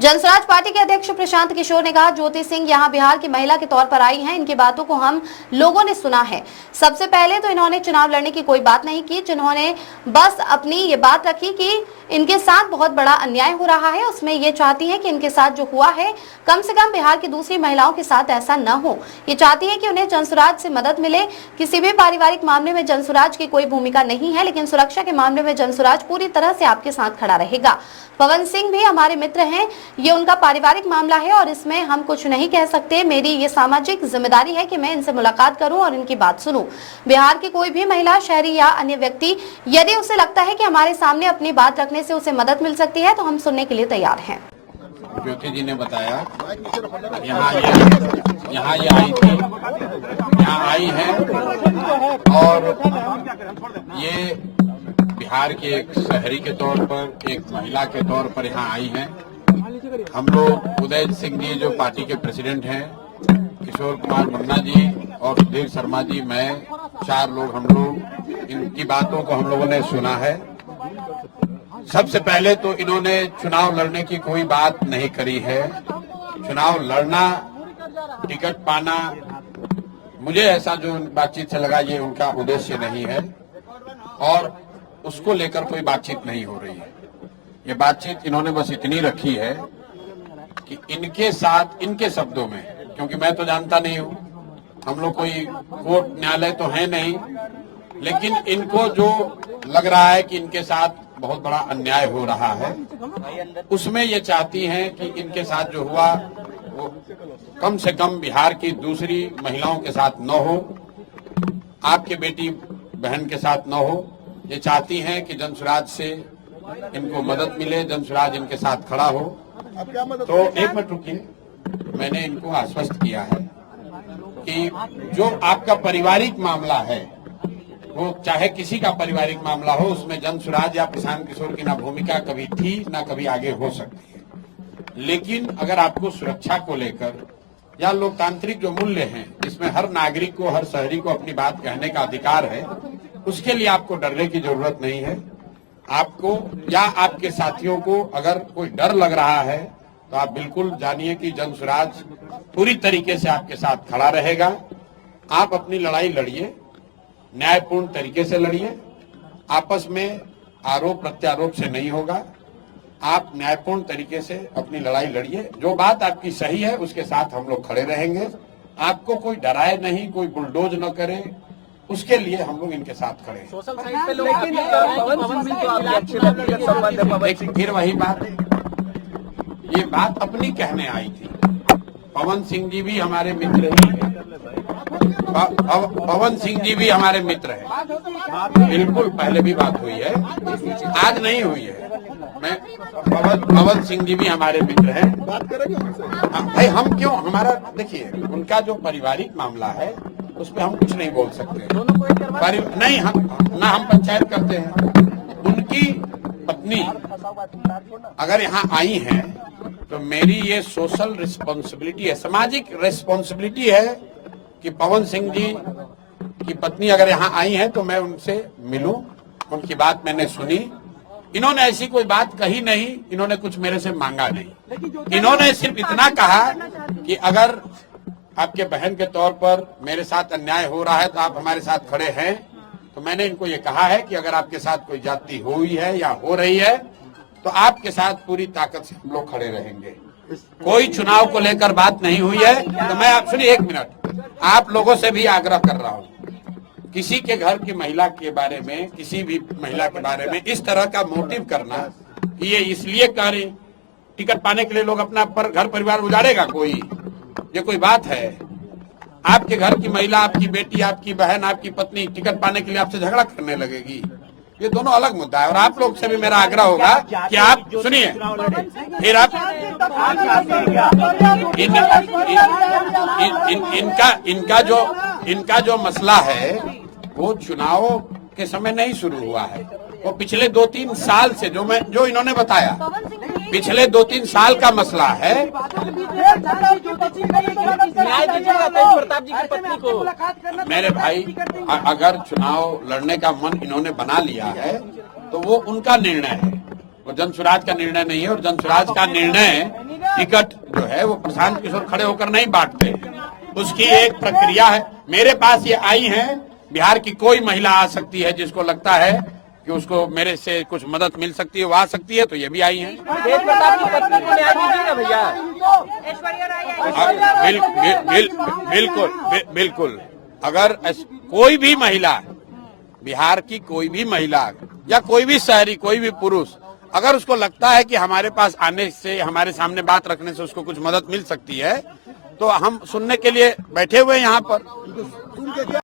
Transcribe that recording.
Jan Suraaj party के अध्यक्ष प्रशांत किशोर ने कहा, ज्योति सिंह यहां बिहार की महिला के तौर पर आई हैं। इनकी बातों को हम लोगों ने सुना है। सबसे पहले तो इन्होंने चुनाव लड़ने की कोई बात नहीं की। जिन्होंने बस अपनी ये बात रखी कि इनके साथ बहुत बड़ा अन्याय हो रहा है, उसमें ये चाहती है कि इनके साथ जो हुआ है कम से कम बिहार की दूसरी महिलाओं के साथ ऐसा न हो। ये चाहती है कि उन्हें जनसुराज से मदद मिले। किसी भी पारिवारिक मामले में जनसुराज की कोई भूमिका नहीं है, लेकिन सुरक्षा के मामले में जनसुराज पूरी तरह से आपके साथ खड़ा रहेगा। पवन सिंह भी हमारे मित्र हैं, ये उनका पारिवारिक मामला है और इसमें हम कुछ नहीं कह सकते। मेरी ये सामाजिक जिम्मेदारी है कि मैं इनसे मुलाकात करूं और इनकी बात सुनूं। बिहार की कोई भी महिला, शहरी या अन्य व्यक्ति यदि उसे लगता है कि हमारे सामने अपनी बात रखने से उसे मदद मिल सकती है तो हम सुनने के लिए तैयार हैं। ज्योति जी ने बताया यहाँ ये आई थी, यहाँ आई है और ये बिहार के एक शहरी के तौर पर, एक महिला के तौर पर यहाँ आई हैं। हम लोग उदय सिंह जी जो पार्टी के प्रेसिडेंट हैं, किशोर कुमार मुन्ना जी और सुधीर शर्मा जी, मैं, 4 लोग हम लोग इनकी बातों को हम लोगों ने सुना है। सबसे पहले तो इन्होंने चुनाव लड़ने की कोई बात नहीं करी है। चुनाव लड़ना, टिकट पाना, मुझे ऐसा जो बातचीत से लगा ये उनका उद्देश्य नहीं है और उसको लेकर कोई बातचीत नहीं हो रही है। ये बातचीत इन्होंने बस इतनी रखी है कि इनके साथ, इनके शब्दों में, क्योंकि मैं तो जानता नहीं हूँ, हम लोग कोई कोर्ट न्यायालय तो है नहीं, लेकिन इनको जो लग रहा है कि इनके साथ बहुत बड़ा अन्याय हो रहा है, उसमें ये चाहती हैं कि इनके साथ जो हुआ वो कम से कम बिहार की दूसरी महिलाओं के साथ न हो, आपके बेटी बहन के साथ न हो। ये चाहती हैं कि जनसुराज से इनको मदद मिले, जनसुराज इनके साथ खड़ा हो। तो एक मिनट रुकिए, मैंने इनको आश्वस्त किया है कि जो आपका पारिवारिक मामला है, वो चाहे किसी का पारिवारिक मामला हो, उसमें जनसुराज या प्रशांत किशोर की ना भूमिका कभी थी ना कभी आगे हो सकती है। लेकिन अगर आपको सुरक्षा को लेकर या लोकतांत्रिक जो मूल्य हैं, जिसमें हर नागरिक को, हर शहरी को अपनी बात कहने का अधिकार है, उसके लिए आपको डरने की जरूरत नहीं है। आपको या आपके साथियों को अगर कोई डर लग रहा है तो आप बिल्कुल जानिए कि जनसुराज पूरी तरीके से आपके साथ खड़ा रहेगा। आप अपनी लड़ाई लड़िए, न्यायपूर्ण तरीके से लड़िए, आपस में आरोप प्रत्यारोप से नहीं होगा। आप न्यायपूर्ण तरीके से अपनी लड़ाई लड़िए, जो बात आपकी सही है उसके साथ हम लोग खड़े रहेंगे। आपको कोई डराए नहीं, कोई बुलडोज न करे, उसके लिए हम लोग इनके साथ खड़े हैं। सोशल साइट पे लोग लेकिन फिर वही बात, ये बात अपनी कहने आई थी। पवन सिंह जी भी हमारे मित्र ही हैं, पवन सिंह जी भी हमारे मित्र हैं। बिल्कुल पहले भी बात हुई है, आज नहीं हुई है। मैं पवन सिंह जी भी हमारे मित्र हैं। भाई हम क्यों, हमारा देखिए, उनका जो पारिवारिक मामला है उस पर हम कुछ नहीं बोल सकते। नहीं, हम पंचायत करते हैं। उनकी पत्नी अगर यहाँ आई हैं तो मेरी ये सोशल रिस्पॉन्सिबिलिटी है, सामाजिक रिस्पॉन्सिबिलिटी है कि पवन सिंह जी की पत्नी अगर यहाँ आई हैं तो मैं उनसे मिलूं। उनकी बात मैंने सुनी। इन्होंने ऐसी कोई बात कही नहीं, इन्होंने कुछ मेरे से मांगा नहीं। इन्होंने सिर्फ इतना कहा कि अगर आपके बहन के तौर पर मेरे साथ अन्याय हो रहा है तो आप हमारे साथ खड़े हैं। तो मैंने इनको ये कहा है कि अगर आपके साथ कोई जाति हुई है या हो रही है तो आपके साथ पूरी ताकत से हम लोग खड़े रहेंगे। कोई चुनाव को लेकर बात नहीं हुई है। तो मैं आप सुनिए, 1 मिनट, आप लोगों से भी आग्रह कर रहा हूँ, किसी के घर की महिला के बारे में, किसी भी महिला के बारे में इस तरह का मोटिव करना कि ये इसलिए कह रही टिकट पाने के लिए लोग अपना घर परिवार उजाड़ेगा, ये कोई बात है? आपके घर की महिला, आपकी बेटी, आपकी बहन, आपकी पत्नी टिकट पाने के लिए आपसे झगड़ा करने लगेगी? ये दोनों अलग मुद्दा है। और आप लोग से भी मेरा आग्रह होगा कि आप सुनिए, फिर आप इनका जो मसला है वो चुनाव के समय नहीं शुरू हुआ है, वो पिछले 2-3 साल से, जो इन्होंने बताया, पिछले 2-3 साल का मसला है। मेरे भाई, अगर चुनाव लड़ने का मन इन्होंने बना लिया है तो वो उनका निर्णय है, वो जनसुराज का निर्णय नहीं है। और जनसुराज का निर्णय टिकट जो है वो प्रशांत किशोर खड़े होकर नहीं बांटते हैं, उसकी एक प्रक्रिया है। मेरे पास ये आई हैं, बिहार की कोई महिला आ सकती है जिसको लगता है कि उसको मेरे से कुछ मदद मिल सकती है, वो आ सकती है, तो ये भी आई हैं। तेज प्रताप की पत्नी को न्याय दीजिए ना भैया। बिल्कुल अगर कोई भी महिला, बिहार की कोई भी महिला या कोई भी शहरी, कोई भी पुरुष, अगर उसको लगता है कि हमारे पास आने से, हमारे सामने बात रखने से उसको कुछ मदद मिल सकती है, तो हम सुनने के लिए बैठे हुए हैं यहाँ पर।